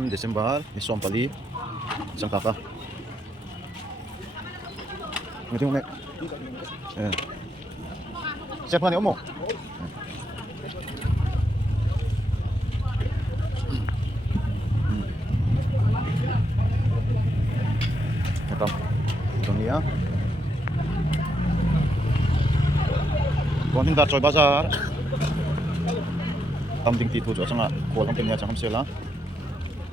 Bulan Desember ni Sompali isang kaka. Ngerti mo nek? Siapa nih Omo? Ito. Ito niya. Konting Darchawi bazar. Tamding titu jo sanga kolam kenya changam sela.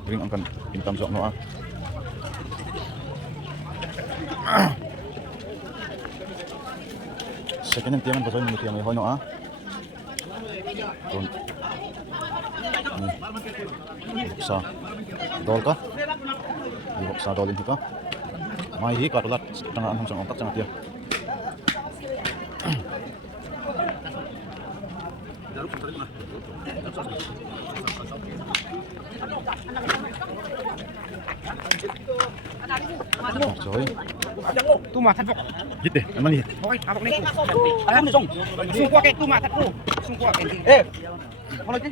Ring angkan pintam jo no a. Second hand tiang bazar ni tiang hoy no a. Don. Sa dol ka. Ibok sa dolin ka. Mai hi ka tulat tanga anong sang otak sang tiang. Rồi. Tu mà thật phục. Giết đi, em ăn đi. Thôi, học này. Làm được xong. Xung qua cái tu mà thật phục. Xung qua cái gì? Ê. Con nói chứ.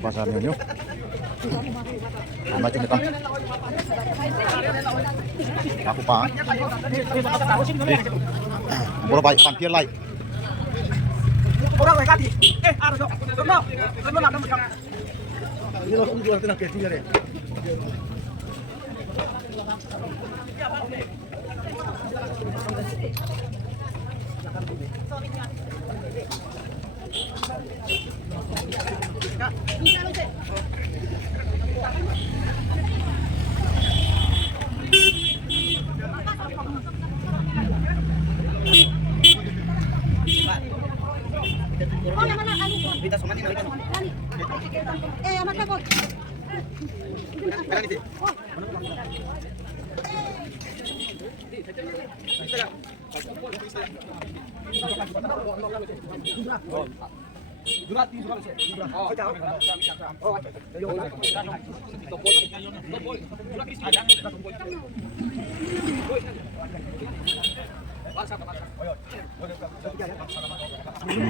Bazar nyo. Macam itu. Aku pa. Boro baik pampir lai. Orang lagi kati. Ada dong. Semua ada macam. Ini lo jual tenang ke sini deh.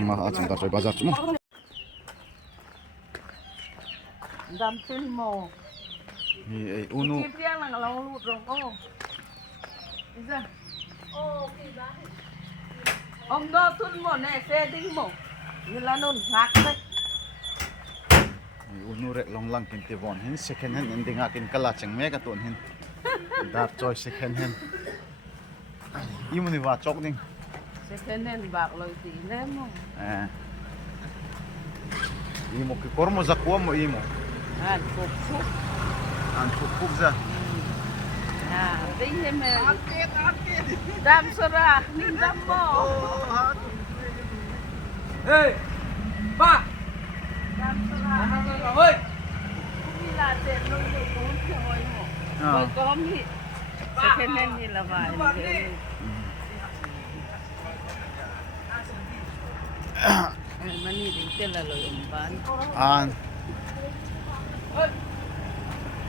Mahal sang Darchawi bazar cuma. Dampin mo. Uno. Kipia lang lang lutong ko. Isa. Oh, okay ba? Ông đo thun mo ne setting mo. Nilanon ngakre. Uno rek long lang kinti von hin second hand ending akin kala cheng mega ton hin. Darchawi second hand. Imo ni wa chok ning. Second hand bak loy ti ne mo. Imo ki kormo za mo imo. An pupuk. An pupuk za. Nah, tingin me. Dam surah, nindam mo. Hey. Ba. Dam surah. Oi. Nila ten lo lo kon ke hoy mo. Hoy kom ni. Second hand ni la ba. Mani ding tela lo umban. An.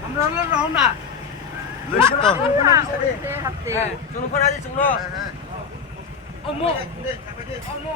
Amra lo round na. Lusto. Sunu phone aja sunu. Omo. Omo.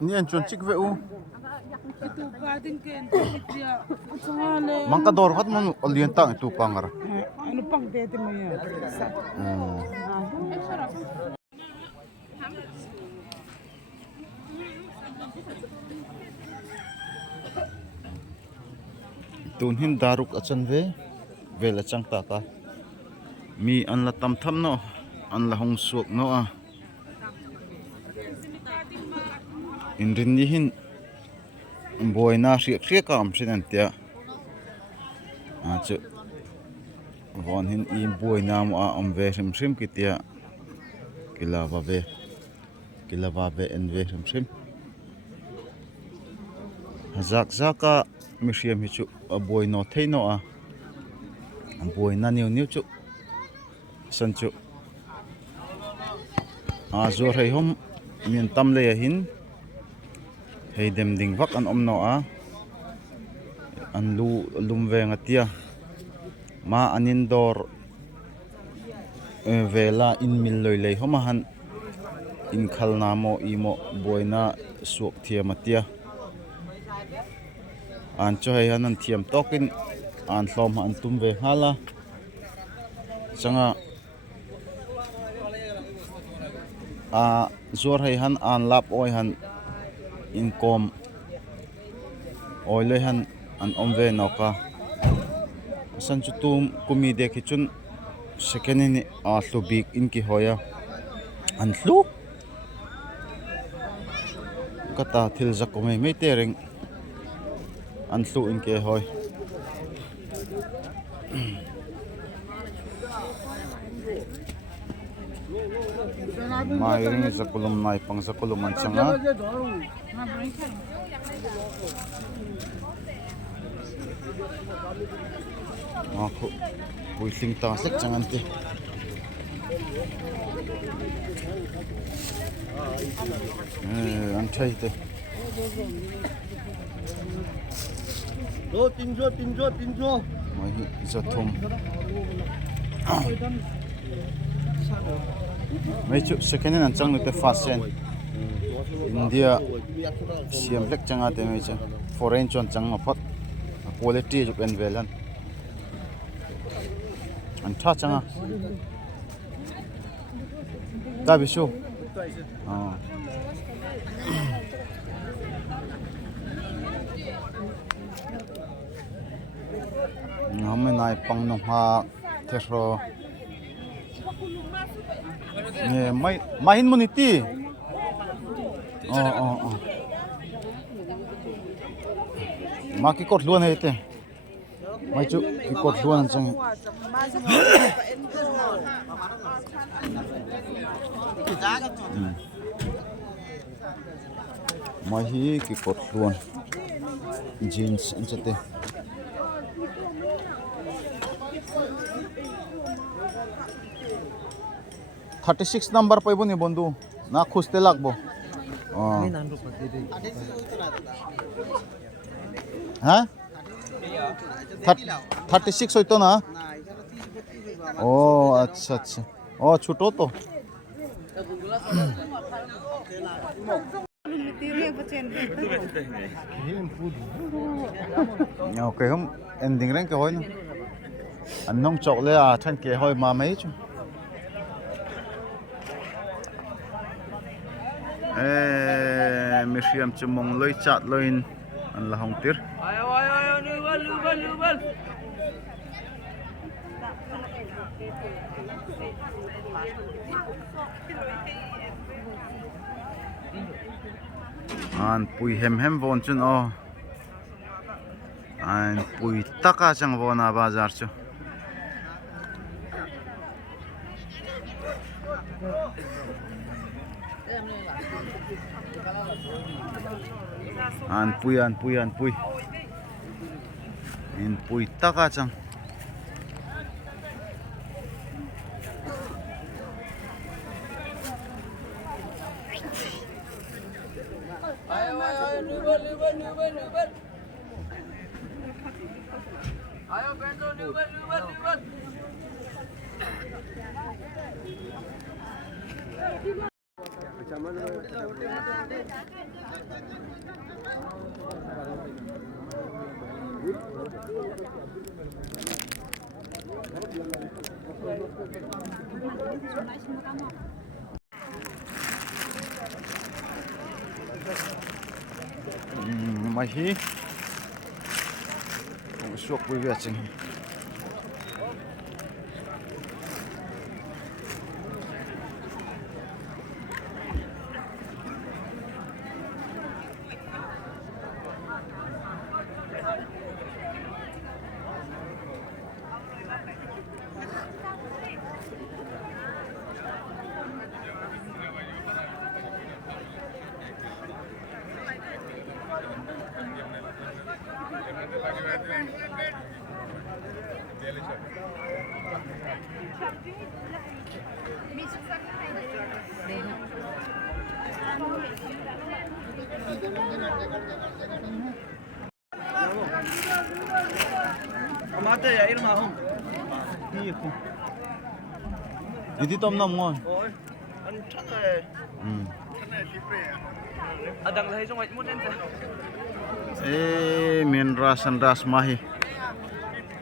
Ni an chon chik ve u Itu gading ke dia. Sangale. mangkador hat mang olian tang itu pangar. Ano pang dete mo yan? Tunhin daruk achan ve la chang ta ka mi an la tam tham no an la hong suak no a in rin ni hin Buaina ri kam sinan tia a chu von hin I Buaina mo a om ve hrim ki tia kilava ve en ve hrim zak zaka mi hriam hi chu a Buaina theino a Buaina niu chu san chu a zo rei hom min tam le hin hei dem ding vak an om no a an lum ve ngatia ma anin dor vela in mil loi lei homa han in khalna mo I mo Buaina suak thiamatia an cho hei han an thiam tokin an hlom an tum ve hala changa a zor hei han an lap oi han in kom oi le han an om ve no ka san chu tum kumi de ki chun second in a hlubik in ki hoya an hlu kata thil zakome me te reng an hlu in ke hoi mai ring zakulum nai pang zakulum an changa aku puising ta sek changan ti an thai te Tinjo. mai za thum mai chu second an chang te fast sen India siam lek changa te mai cha foreign chon chang ma phat quality ju pen velan an tha changa ta bi shu Ngame nai pang no ha thero ne mai hin muniti ma ki kot luan hete mai chu ki kot luan chang mai hi ki kot luan jeans inchate 36 number পাইব নি বন্ধু না খুঁজতে লাগবো হ্যাঁ 36 হইতো না ও আচ্ছা আচ্ছা ও ছোট তো ओके हम एंडिंग रंग के होय न अन्नों चोकले आ ठन के होय मा mai chu Miriam chumong loi chat loin an la hong tir Ayo, lu bal. An pui hem von chun o an pui taka chang vona bazar chu an pui in pui taka chang mai hi suok pui ve ching Mata ya irma hum. Idi tom nom ngon An thang ai. Adang lai jong ai mun en. min ras mahi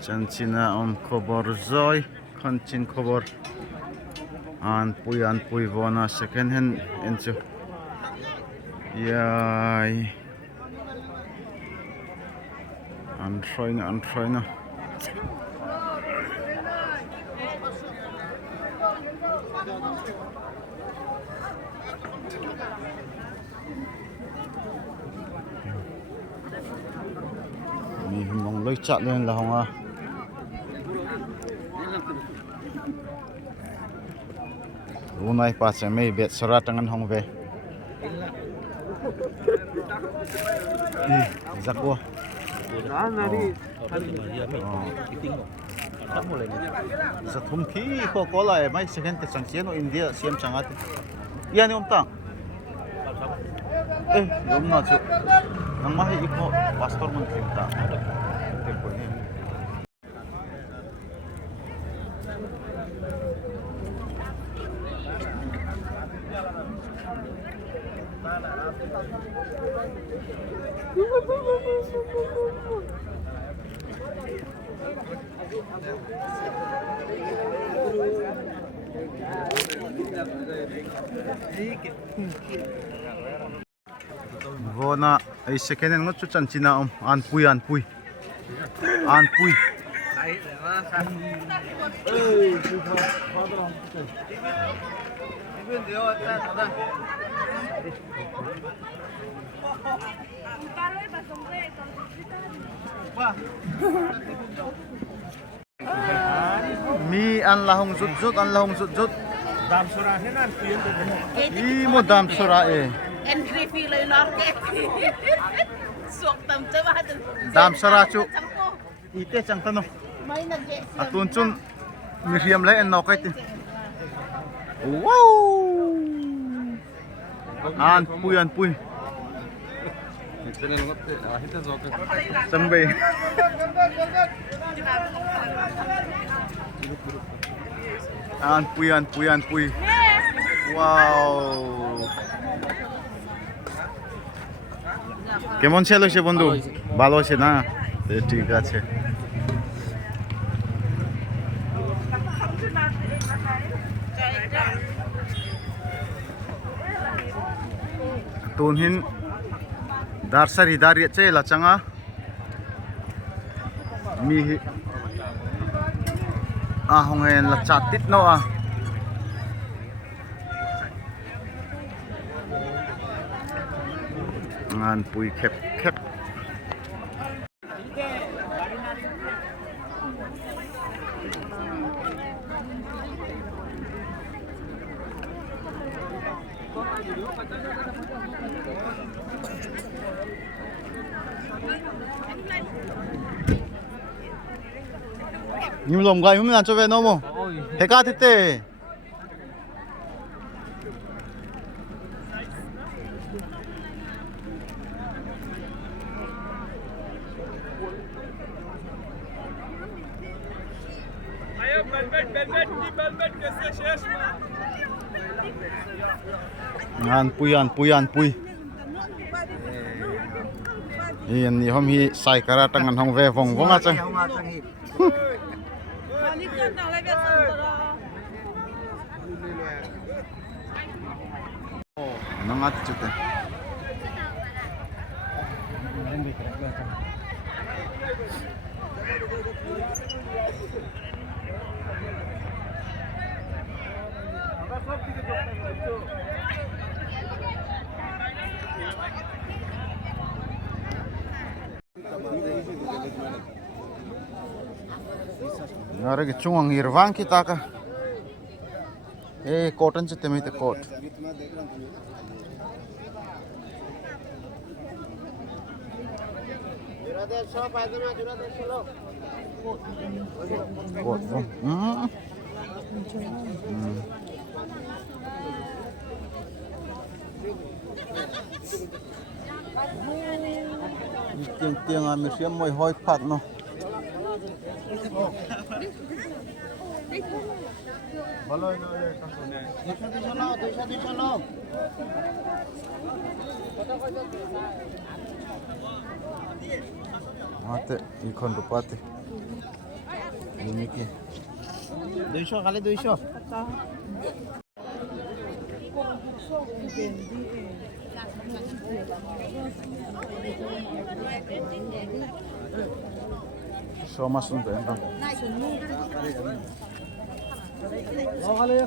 chancina khobor zoi khanchin khobor an pui vona second hand enchu yai an troina mi mong loi chat lên là hong a lunai pa che mei bet sara tangan hong ve zakwa sa thum khi ko lai mai second te chang chen o India siam changat ya ni om tang yom na chu nang mahi iko pastor mun tim ta tempo ni vona ai second hand ngot chu chan china an pui mi an lahong zut Dam surah ni nan pian tu. i mo dam sura e Entry fee lai market. Suok tam chama tu. dam sura chu ite chang tano Mai na je. atun chun miriam lai en nokai ti wow an pui sambai an pui wow কেমন ছিল সে বন্ধু ভালো আছে না ঠিক আছে tunhin darsari dari che la changa mi hong hen la chat tit no a ngan pui khep khep 님 lom gai hum na chove no mo he ka tete ngan pui Iyan ni hom hi sai kara tangan hong ve vong vong a chang nang at chute Ngare ke chungang irwang kita ka cotton chute me te coat coat tiang tiang a mi siam moi hoi phat no Baloi no le kasone 200 no Ate ikon rupate ini ki 200 kali 200 So masun to endang kali 100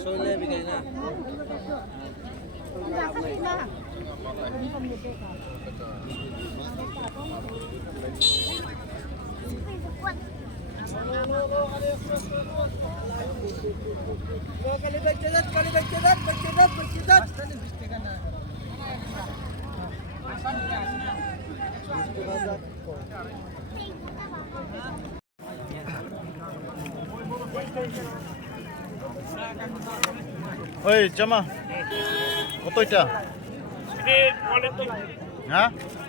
Soalnya bigay na. Oi, chama. Kotoi cha? Ini quality. Ha?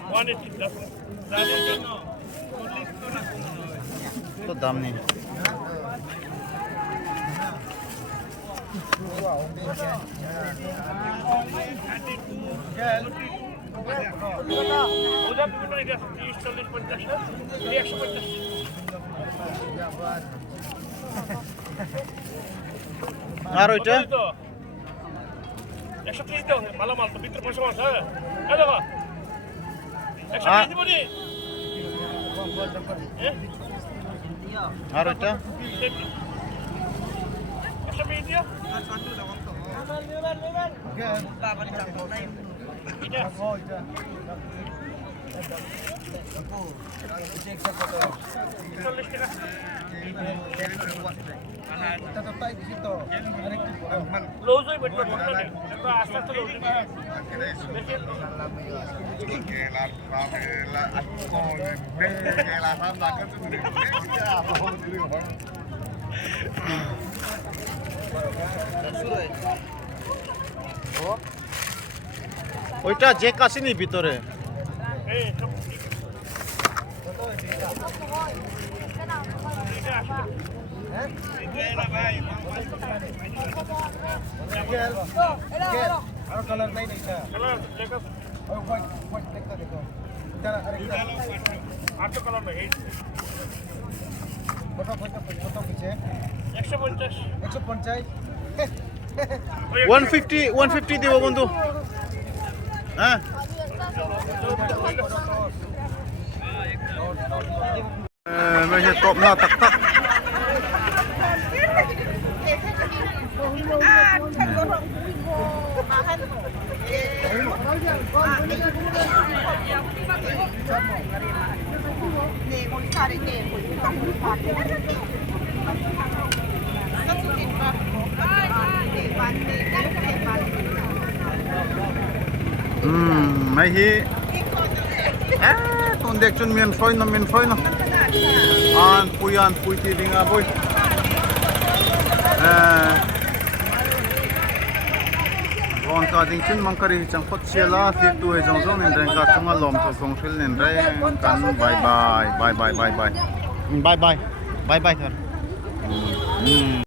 Quality. Dari jeno. Tulis tu nak. To dam ni. Udah begitu dia 40-50. Dia 150. Ngaro ita? 130 daw. Malam-malam tu bitter pun sama saya. Ada apa? 130 budi. Ngaro ita? 130 dia. Lozoy betul betul ni. Rasa tu lozoy. ওইটা যে কাশিনি ভিতরে Kalau আট কালার নাই একশো পঞ্চাশ 150 দিব বন্ধু হ্যাঁ mấy cái tôm nó tắc tắc mấy hi con đek chun miền phơi nó an pui ti dinga boy con ka ding chin mangkari chang phot chiala ti tu he jong jong nen reng ka chunga lom to kong thil nen re kan bye bye thar